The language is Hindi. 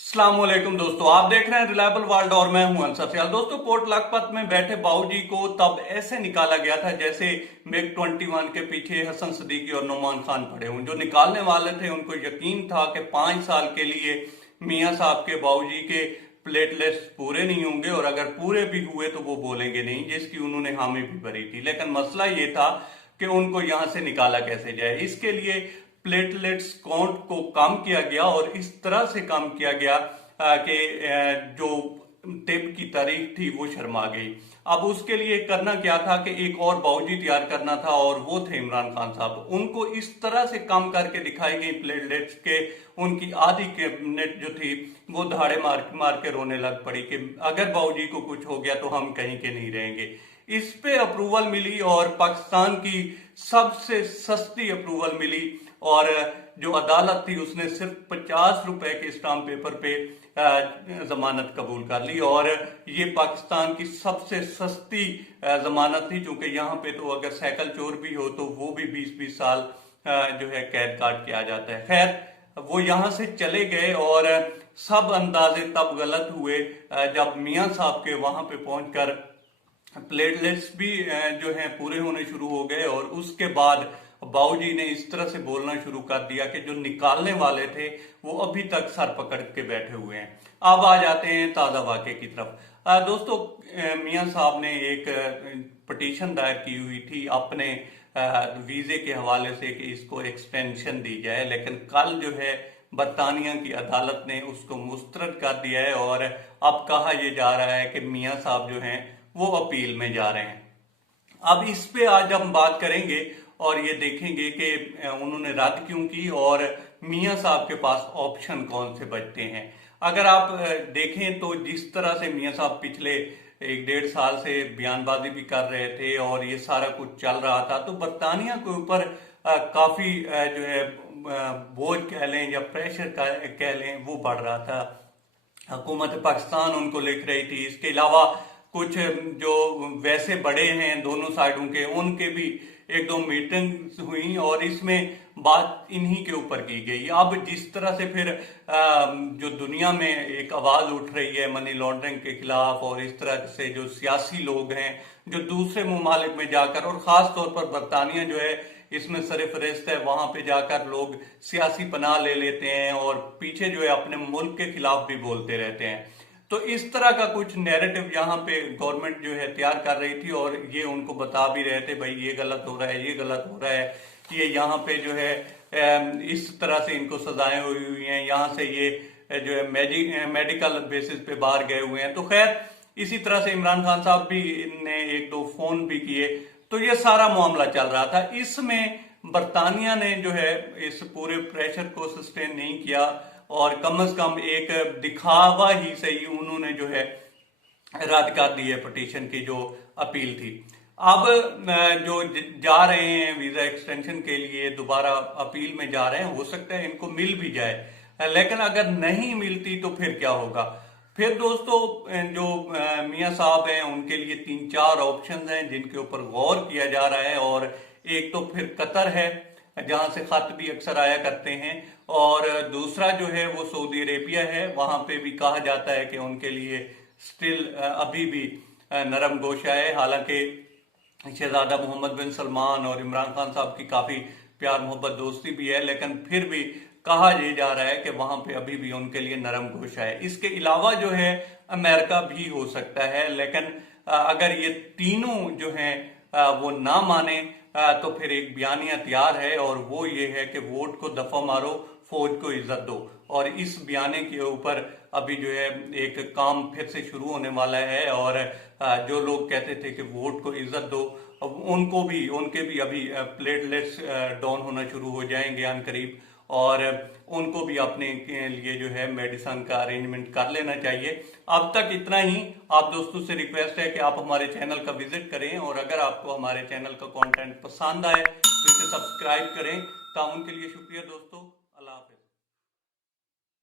अस्सलामुअलैकुम दोस्तों, आप देख रहे हैं रिलायबल वर्ल्ड और मैं हूं अंसर सियाल। दोस्तों, कोट लखपत में बैठे बाबूजी को तब ऐसे निकाला गया था जैसे मिग 21 के पीछे हसन सदीकी और नौमान खान पड़े हों। जो निकालने वाले थे उनको यकीन था कि 5 साल के लिए मियां साहब के बाबूजी के प्लेटलेट्स पूरे नहीं होंगे और अगर पूरे भी हुए तो वो बोलेंगे नहीं, जिसकी उन्होंने हामी भी भरी थी। लेकिन मसला ये था कि उनको यहां से निकाला कैसे जाए। इसके लिए प्लेटलेट्स काउंट को कम किया गया और इस तरह से कम किया गया कि जो टिप की तारीख थी वो शर्मा गई। अब उसके लिए करना क्या था कि एक और बावजी तैयार करना था और वो थे इमरान खान साहब। उनको इस तरह से कम करके दिखाई गई प्लेटलेट्स के उनकी आधी कैबिनेट जो थी वो धाड़े मार मार के रोने लग पड़ी कि अगर बावजी को कुछ हो गया तो हम कहीं के नहीं रहेंगे। इस पे अप्रूवल मिली और पाकिस्तान की सबसे सस्ती अप्रूवल मिली और जो अदालत थी उसने सिर्फ 50 रुपए के स्टाम्प पेपर पे जमानत कबूल कर ली और ये पाकिस्तान की सबसे सस्ती जमानत थी। क्योंकि यहाँ पे तो अगर साइकिल चोर भी हो तो वो भी 20-20 साल जो है कैद काट के आ जाता है। खैर, वो यहाँ से चले गए और सब अंदाजे तब गलत हुए जब मियां साहब के वहां पे पहुंचकर प्लेटलेट्स भी जो है पूरे होने शुरू हो गए और उसके बाद बाबूजी ने इस तरह से बोलना शुरू कर दिया कि जो निकालने वाले थे वो अभी तक सर पकड़ के बैठे हुए हैं। अब आ जाते हैं ताजा वाक़े की तरफ। दोस्तों, मियां साहब ने एक पटिशन दायर की हुई थी अपने वीजे के हवाले से कि इसको एक्सटेंशन दी जाए, लेकिन कल जो है बरतानिया की अदालत ने उसको मुस्तरद कर दिया है और अब कहा यह जा रहा है कि मियां साहब जो हैं वो अपील में जा रहे हैं। अब इस पे आज हम बात करेंगे और ये देखेंगे कि उन्होंने रद्द क्यों की और मियां साहब के पास ऑप्शन कौन से बचते हैं। अगर आप देखें तो जिस तरह से मियां साहब पिछले 1-1.5 साल से बयानबाजी भी कर रहे थे और ये सारा कुछ चल रहा था, तो बरतानिया के ऊपर काफी जो है बोझ कह लें या प्रेशर कह लें वो बढ़ रहा था। हुकूमत पाकिस्तान उनको लिख रही थी। इसके अलावा कुछ जो वैसे बड़े हैं दोनों साइडों के, उनके भी 1-2 मीटिंग हुई और इसमें बात इन्हीं के ऊपर की गई। अब जिस तरह से फिर जो दुनिया में एक आवाज उठ रही है मनी लॉन्ड्रिंग के खिलाफ और इस तरह से जो सियासी लोग हैं जो दूसरे ममालिक में जाकर और खास तौर पर बरतानिया जो है इसमें सरफहरिस्त है, वहां पे जाकर लोग सियासी पनाह ले लेते हैं और पीछे जो है अपने मुल्क के खिलाफ भी बोलते रहते हैं। तो इस तरह का कुछ नैरेटिव यहाँ पे गवर्नमेंट जो है तैयार कर रही थी और ये उनको बता भी रहे थे भाई ये गलत हो रहा है, ये गलत हो रहा है, ये यहाँ पे जो है इस तरह से इनको सजाएं हुई हैं, यहाँ से ये जो है मेडिकल बेसिस पे बाहर गए हुए हैं। तो खैर, इसी तरह से इमरान खान साहब भी ने 1-2 फोन भी किए, तो ये सारा मामला चल रहा था। इसमें बरतानिया ने जो है इस पूरे प्रेशर को सस्टेन नहीं किया और कम से कम एक दिखावा ही सही उन्होंने जो है रद्द कर दी है पटिशन की जो अपील थी। अब जो जा रहे हैं वीजा एक्सटेंशन के लिए दोबारा अपील में जा रहे हैं, हो सकता है इनको मिल भी जाए, लेकिन अगर नहीं मिलती तो फिर क्या होगा। फिर दोस्तों, जो मियां साहब हैं उनके लिए 3-4 ऑप्शन हैं जिनके ऊपर गौर किया जा रहा है और एक तो फिर कतर है जहां से खत भी अक्सर आया करते हैं और दूसरा जो है वो सऊदी अरेबिया है। वहां पे भी कहा जाता है कि उनके लिए स्टिल अभी भी नरम गोशा है। हालांकि शहजादा मोहम्मद बिन सलमान और इमरान खान साहब की काफी प्यार मोहब्बत दोस्ती भी है, लेकिन फिर भी कहा यह जा रहा है कि वहां पे अभी भी उनके लिए नरम गोशा है। इसके अलावा जो है अमेरिका भी हो सकता है, लेकिन अगर ये तीनों जो हैं वो ना माने तो फिर एक बयानिया तैयार है और वो ये है कि वोट को दफा मारो, फौज को इज्जत दो। और इस बयाने के ऊपर अभी जो है एक काम फिर से शुरू होने वाला है और जो लोग कहते थे कि वोट को इज्जत दो, उनके भी अभी प्लेटलेट्स डाउन होना शुरू हो जाएंगे अनकरीब और उनको भी अपने लिए जो है मेडिसिन का अरेंजमेंट कर लेना चाहिए। अब तक इतना ही। आप दोस्तों से रिक्वेस्ट है कि आप हमारे चैनल का विजिट करें और अगर आपको हमारे चैनल का कंटेंट पसंद आए तो इसे सब्सक्राइब करें। ताउन के लिए शुक्रिया दोस्तों।